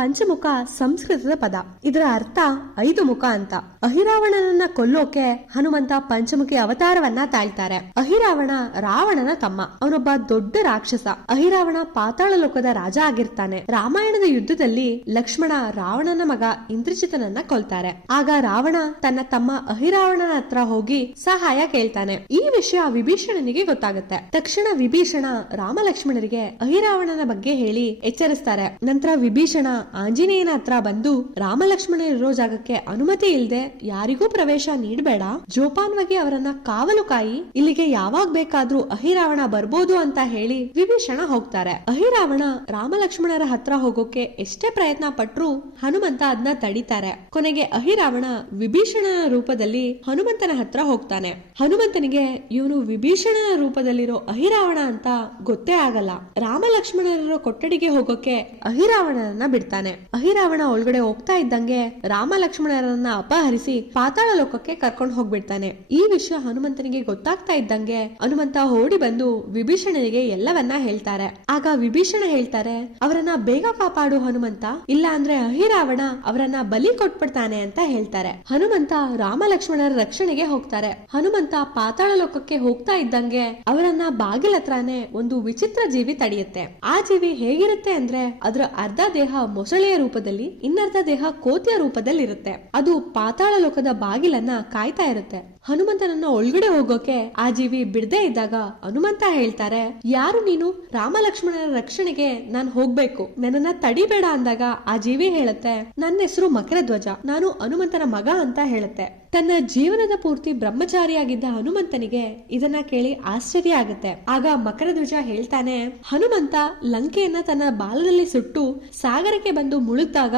ಪಂಚಮುಖ ಸಂಸ್ಕೃತದ ಪದ. ಇದರ ಅರ್ಥ 5 ಮುಖ ಅಂತ. ಅಹಿರಾವಣನನ್ನ ಕೊಲ್ಲೋಕೆ ಹನುಮಂತ ಪಂಚಮುಖಿ ಅವತಾರವನ್ನ ತಾಳ್ತಾರೆ. ಅಹಿರಾವಣ ರಾವಣನ ತಮ್ಮ. ಅವನೊಬ್ಬ ದೊಡ್ಡ ರಾಕ್ಷಸ. ಅಹಿರಾವಣ ಪಾತಾಳ ಲೋಕದ ರಾಜ ಆಗಿರ್ತಾನೆ. ರಾಮಾಯಣದ ಯುದ್ಧದಲ್ಲಿ ಲಕ್ಷ್ಮಣ ರಾವಣನ ಮಗ ಇಂದ್ರಜಿತನನ್ನ ಕೊಲ್ತಾರೆ. ಆಗ ರಾವಣ ತನ್ನ ತಮ್ಮ ಅಹಿರಾವಣನ ಹತ್ರ ಹೋಗಿ ಸಹಾಯ ಕೇಳ್ತಾನೆ. ಈ ವಿಷಯ ವಿಭೀಷಣನಿಗೆ ಗೊತ್ತಾಗುತ್ತೆ. ತಕ್ಷಣ ವಿಭೀಷಣ ರಾಮ ಲಕ್ಷ್ಮಣರಿಗೆ ಅಹಿರಾವಣನ ಬಗ್ಗೆ ಹೇಳಿ ಎಚ್ಚರಿಸ್ತಾರೆ. ನಂತರ ವಿಭೀಷಣ ಆಂಜನೇಯನ ಹತ್ರ ಬಂದು ರಾಮ ಲಕ್ಷ್ಮಣ ಇರೋ ಜಾಗಕ್ಕೆ ಅನುಮತಿ ಇಲ್ಲದೆ ಯಾರಿಗೂ ಪ್ರವೇಶ ನೀಡಬೇಡ, ಜೋಪಾನವಾಗಿ ಅವರನ್ನ ಕಾವಲು ಕಾಯಿ, ಇಲ್ಲಿಗೆ ಯಾವಾಗ ಬೇಕಾದ್ರೂ ಅಹಿರಾವಣ ಬರ್ಬೋದು ಅಂತ ಹೇಳಿ ವಿಭೀಷಣ ಹೋಗ್ತಾರೆ. ಅಹಿರಾವಣ ರಾಮ ಲಕ್ಷ್ಮಣರ ಹತ್ರ ಹೋಗೋಕೆ ಎಷ್ಟೇ ಪ್ರಯತ್ನ ಪಟ್ರು ಹನುಮಂತ ಅದನ್ನ ತಡಿತಾರೆ. ಕೊನೆಗೆ ಅಹಿರಾವಣ ವಿಭೀಷಣನ ರೂಪದಲ್ಲಿ ಹನುಮಂತನ ಹತ್ರ ಹೋಗ್ತಾನೆ. ಹನುಮಂತನಿಗೆ ಇವನು ವಿಭೀಷಣನ ರೂಪದಲ್ಲಿರೋ ಅಹಿರಾವಣ ಅಂತ ಗೊತ್ತೇ ಆಗಲ್ಲ. ರಾಮ ಲಕ್ಷ್ಮಣರಿರೋ ಕೊಠಡಿಗೆ ಹೋಗೋಕೆ ಅಹಿರಾವಣನನ್ನ ಬಿಡ್ತಾನೆ. ಅಹಿರಾವಣ ಒಳಗಡೆ ಹೋಗ್ತಾ ಇದ್ದಂಗೆ ರಾಮ ಲಕ್ಷ್ಮಣರನ್ನ ಅಪಹರಿಸಿ ಪಾತಾಳ ಲೋಕಕ್ಕೆ ಕರ್ಕೊಂಡು ಹೋಗ್ಬಿಡ್ತಾನೆ. ಈ ವಿಷಯ ಹನುಮಂತನಿಗೆ ಗೊತ್ತಾಗ್ತಾ ಇದ್ದಂಗೆ ಹನುಮಂತ ಓಡಿ ಬಂದು ವಿಭೀಷಣನಿಗೆ ಎಲ್ಲವನ್ನ ಹೇಳ್ತಾರೆ. ಆಗ ವಿಭೀಷಣ ಹೇಳ್ತಾರೆ, ಅವರನ್ನ ಬೇಗ ಕಾಪಾಡು ಹನುಮಂತ, ಇಲ್ಲ ಅಂದ್ರೆ ಅಹಿರಾವಣ ಅವರನ್ನ ಬಲಿ ಕೊಟ್ಬಿಡ್ತಾನೆ ಅಂತ ಹೇಳ್ತಾರೆ. ಹನುಮಂತ ರಾಮ ಲಕ್ಷ್ಮಣರ ರಕ್ಷಣೆಗೆ ಹೋಗ್ತಾರೆ. ಹನುಮಂತ ಪಾತಾಳ ಲೋಕಕ್ಕೆ ಹೋಗ್ತಾ ಇದ್ದಂಗೆ ಅವರನ್ನ ಬಾಗಿಲ ಹತ್ರನೇ ಒಂದು ವಿಚಿತ್ರ ಜೀವಿ ತಡೆಯುತ್ತೆ. ಆ ಜೀವಿ ಹೇಗಿರುತ್ತೆ ಅಂದ್ರೆ ಅದರ ಅರ್ಧ ದೇಹ ಮೊಸಳೆಯ ರೂಪದಲ್ಲಿ, ಇನ್ನರ್ಧ ದೇಹ ಕೋತಿಯ ರೂಪದಲ್ಲಿ ಇರುತ್ತೆ. ಅದು ಪಾತಾಳ ಲೋಕದ ಬಾಗಿಲನ್ನ ಕಾಯ್ತಾ ಇರುತ್ತೆ. ಹನುಮಂತನನ್ನ ಒಳಗಡೆ ಹೋಗೋಕೆ ಆ ಜೀವಿ ಬಿಡದೆ ಇದ್ದಾಗ ಹನುಮಂತ ಹೇಳ್ತಾರೆ, ಯಾರು ನೀನು? ರಾಮ ಲಕ್ಷ್ಮಣರ ರಕ್ಷಣೆಗೆ ನಾನ್ ಹೋಗ್ಬೇಕು, ನನ್ನನ್ನ ತಡಿಬೇಡ ಅಂದಾಗ ಆ ಜೀವಿ ಹೇಳುತ್ತೆ, ನನ್ನ ಹೆಸರು ಮಕರಧ್ವಜ, ನಾನು ಹನುಮಂತನ ಮಗ ಅಂತ ಹೇಳುತ್ತೆ. ತನ್ನ ಜೀವನದ ಪೂರ್ತಿ ಬ್ರಹ್ಮಚಾರಿಯಾಗಿದ್ದ ಹನುಮಂತನಿಗೆ ಇದನ್ನ ಕೇಳಿ ಆಶ್ಚರ್ಯ ಆಗುತ್ತೆ. ಆಗ ಮಕರಧ್ವಜ ಹೇಳ್ತಾನೆ, ಹನುಮಂತ ಲಂಕೆಯನ್ನ ತನ್ನ ಬಾಲದಲ್ಲಿ ಸುಟ್ಟು ಸಾಗರಕ್ಕೆ ಬಂದು ಮುಳುಗ್ದಾಗ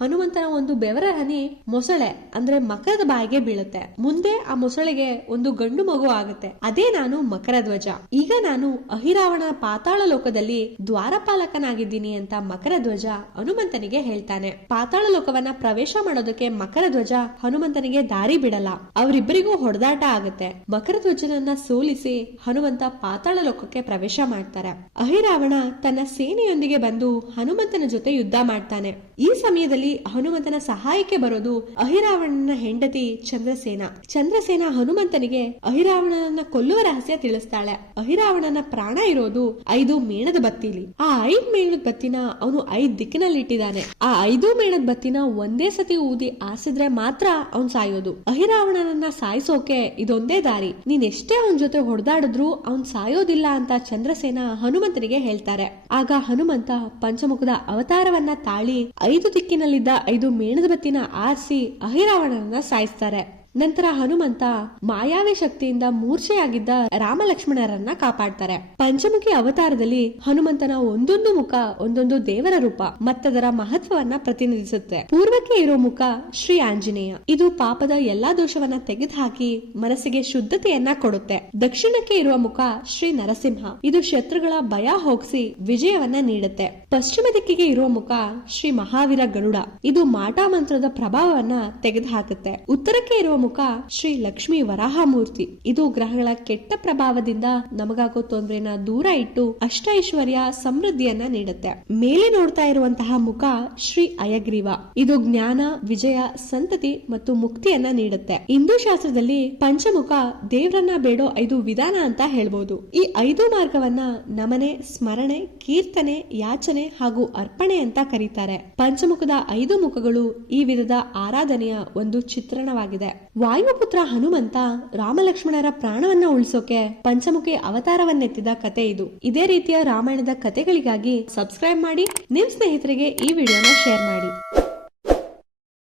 ಹನುಮಂತನ ಒಂದು ಬೆವರ ಹನಿ ಮೊಸಳೆ ಅಂದ್ರೆ ಮಕರದ ಬಾಯಿಗೆ ಬೀಳುತ್ತೆ. ಮುಂದೆ ಆ ಮೊಸಳೆಗೆ ಒಂದು ಗಂಡು ಮಗು ಆಗುತ್ತೆ. ಅದೇ ನಾನು ಮಕರಧ್ವಜ. ಈಗ ನಾನು ಅಹಿರಾವಣ ಪಾತಾಳ ಲೋಕದಲ್ಲಿ ದ್ವಾರಪಾಲಕನಾಗಿದ್ದೀನಿ ಅಂತ ಮಕರಧ್ವಜ ಹನುಮಂತನಿಗೆ ಹೇಳ್ತಾನೆ. ಪಾತಾಳ ಲೋಕವನ್ನ ಪ್ರವೇಶ ಮಾಡೋದಕ್ಕೆ ಮಕರಧ್ವಜ ಹನುಮಂತನಿಗೆ ದಾರಿ ಬಿಡಲ್ಲ. ಅವರಿಬ್ಬರಿಗೂ ಹೊಡೆದಾಟ ಆಗುತ್ತೆ. ಮಕರಧ್ವಜನನ್ನ ಸೋಲಿಸಿ ಹನುಮಂತ ಪಾತಾಳ ಲೋಕಕ್ಕೆ ಪ್ರವೇಶ ಮಾಡ್ತಾರೆ. ಅಹಿರಾವಣ ತನ್ನ ಸೇನೆಯೊಂದಿಗೆ ಬಂದು ಹನುಮಂತನ ಜೊತೆ ಯುದ್ಧ ಮಾಡ್ತಾನೆ. ಈ ಸಮಯದಲ್ಲಿ ಹನುಮಂತನ ಸಹಾಯಕ್ಕೆ ಬರೋದು ಅಹಿರಾವಣನ ಹೆಂಡತಿ ಚಂದ್ರಸೇನ. ಚಂದ್ರಸೇನ ಹನುಮಂತನಿಗೆ ಅಹಿರಾವಣನನ್ನ ಕೊಲ್ಲುವ ರಹಸ್ಯ ತಿಳಿಸ್ತಾಳೆ. ಅಹಿರಾವಣನ ಪ್ರಾಣ ಇರೋದು 5 ಮೇಣದ ಬತ್ತಿಲಿ. ಆ 5 ಮೇಣದ ಬತ್ತಿನ ಅವನು 5 ದಿಕ್ಕಿನಲ್ಲಿ ಇಟ್ಟಿದ್ದಾನೆ. ಆ 5 ಮೇಣದ ಬತ್ತಿನ ಒಂದೇ ಸತಿ ಊದಿ ಆರಿಸಿದ್ರೆ ಮಾತ್ರ ಅವನ್ ಸಾಯೋದು. ಅಹಿರಾವಣನನ್ನ ಸಾಯಿಸೋಕೆ ಇದೊಂದೇ ದಾರಿ. ನೀನ್ ಎಷ್ಟೇ ಅವನ ಜೊತೆ ಹೊಡೆದಾಡಿದ್ರು ಅವನ್ ಸಾಯೋದಿಲ್ಲ ಅಂತ ಚಂದ್ರಸೇನ ಹನುಮಂತನಿಗೆ ಹೇಳ್ತಾರೆ. ಆಗ ಹನುಮಂತ ಪಂಚಮುಖದ ಅವತಾರವನ್ನ ತಾಳಿ 5 ದಿಕ್ಕಿನಲ್ಲಿದ್ದ 5 ಮೇಣದ ಬತ್ತಿನ ಆರಿಸಿ ಅಹಿರಾವಣನನ್ನ ಸಾಯಿಸ್ತಾರೆ. ನಂತರ ಹನುಮಂತ ಮಾಯಾವಿ ಶಕ್ತಿಯಿಂದ ಮೂರ್ಛೆಯಾಗಿದ್ದ ರಾಮ ಲಕ್ಷ್ಮಣರನ್ನ ಕಾಪಾಡ್ತಾರೆ. ಪಂಚಮುಖಿ ಅವತಾರದಲ್ಲಿ ಹನುಮಂತನ ಒಂದೊಂದು ಮುಖ ಒಂದೊಂದು ದೇವರ ರೂಪ ಮತ್ತದರ ಮಹತ್ವವನ್ನ ಪ್ರತಿನಿಧಿಸುತ್ತೆ. ಪೂರ್ವಕ್ಕೆ ಇರೋ ಮುಖ ಶ್ರೀ ಆಂಜನೇಯ, ಇದು ಪಾಪದ ಎಲ್ಲಾ ದೋಷವನ್ನ ತೆಗೆದುಹಾಕಿ ಮನಸ್ಸಿಗೆ ಶುದ್ಧತೆಯನ್ನ ಕೊಡುತ್ತೆ. ದಕ್ಷಿಣಕ್ಕೆ ಇರುವ ಮುಖ ಶ್ರೀ ನರಸಿಂಹ, ಇದು ಶತ್ರುಗಳ ಭಯ ಹೋಗಿಸಿ ವಿಜಯವನ್ನ ನೀಡುತ್ತೆ. ಪಶ್ಚಿಮ ದಿಕ್ಕಿಗೆ ಇರುವ ಮುಖ ಶ್ರೀ ಮಹಾವೀರ ಗರುಡ, ಇದು ಮಾಟಾ ಮಂತ್ರದ ಪ್ರಭಾವವನ್ನ ತೆಗೆದುಹಾಕುತ್ತೆ. ಉತ್ತರಕ್ಕೆ ಇರುವ ಮುಖ ಶ್ರೀ ಲಕ್ಷ್ಮೀ ವರಾಹಮೂರ್ತಿ, ಇದು ಗ್ರಹಗಳ ಕೆಟ್ಟ ಪ್ರಭಾವದಿಂದ ನಮಗಾಗೋ ತೊಂದರೆನ ದೂರ ಇಟ್ಟು ಅಷ್ಟೈಶ್ವರ್ಯ ಸಮೃದ್ಧಿಯನ್ನ ನೀಡುತ್ತೆ. ಮೇಲೆ ನೋಡ್ತಾ ಇರುವಂತಹ ಮುಖ ಶ್ರೀ ಅಯಗ್ರೀವ, ಇದು ಜ್ಞಾನ, ವಿಜಯ, ಸಂತತಿ ಮತ್ತು ಮುಕ್ತಿಯನ್ನ ನೀಡುತ್ತೆ. ಹಿಂದೂ ಶಾಸ್ತ್ರದಲ್ಲಿ ಪಂಚಮುಖ ದೇವರನ್ನ ಬೇಡೋ 5 ವಿಧಾನ ಅಂತ ಹೇಳ್ಬೋದು. ಈ 5 ಮಾರ್ಗವನ್ನ ನಮನೆ, ಸ್ಮರಣೆ, ಕೀರ್ತನೆ, ಯಾಚನೆ ಹಾಗೂ ಅರ್ಪಣೆ ಅಂತ ಕರೀತಾರೆ. ಪಂಚಮುಖದ 5 ಮುಖಗಳು ಈ ವಿಧದ ಆರಾಧನೆಯ ಒಂದು ಚಿತ್ರಣವಾಗಿದೆ. ವಾಯುಪುತ್ರ ಹನುಮಂತ ರಾಮ ಲಕ್ಷ್ಮಣರ ಪ್ರಾಣವನ್ನ ಉಳಿಸೋಕೆ ಪಂಚಮುಖಿ ಅವತಾರವನ್ನೆತ್ತಿದ ಕತೆ ಇದು. ಇದೇ ರೀತಿಯ ರಾಮಾಯಣದ ಕತೆಗಳಿಗಾಗಿ ಸಬ್ಸ್ಕ್ರೈಬ್ ಮಾಡಿ, ನಿಮ್ ಸ್ನೇಹಿತರಿಗೆ ಈ ವಿಡಿಯೋನ ಶೇರ್ ಮಾಡಿ.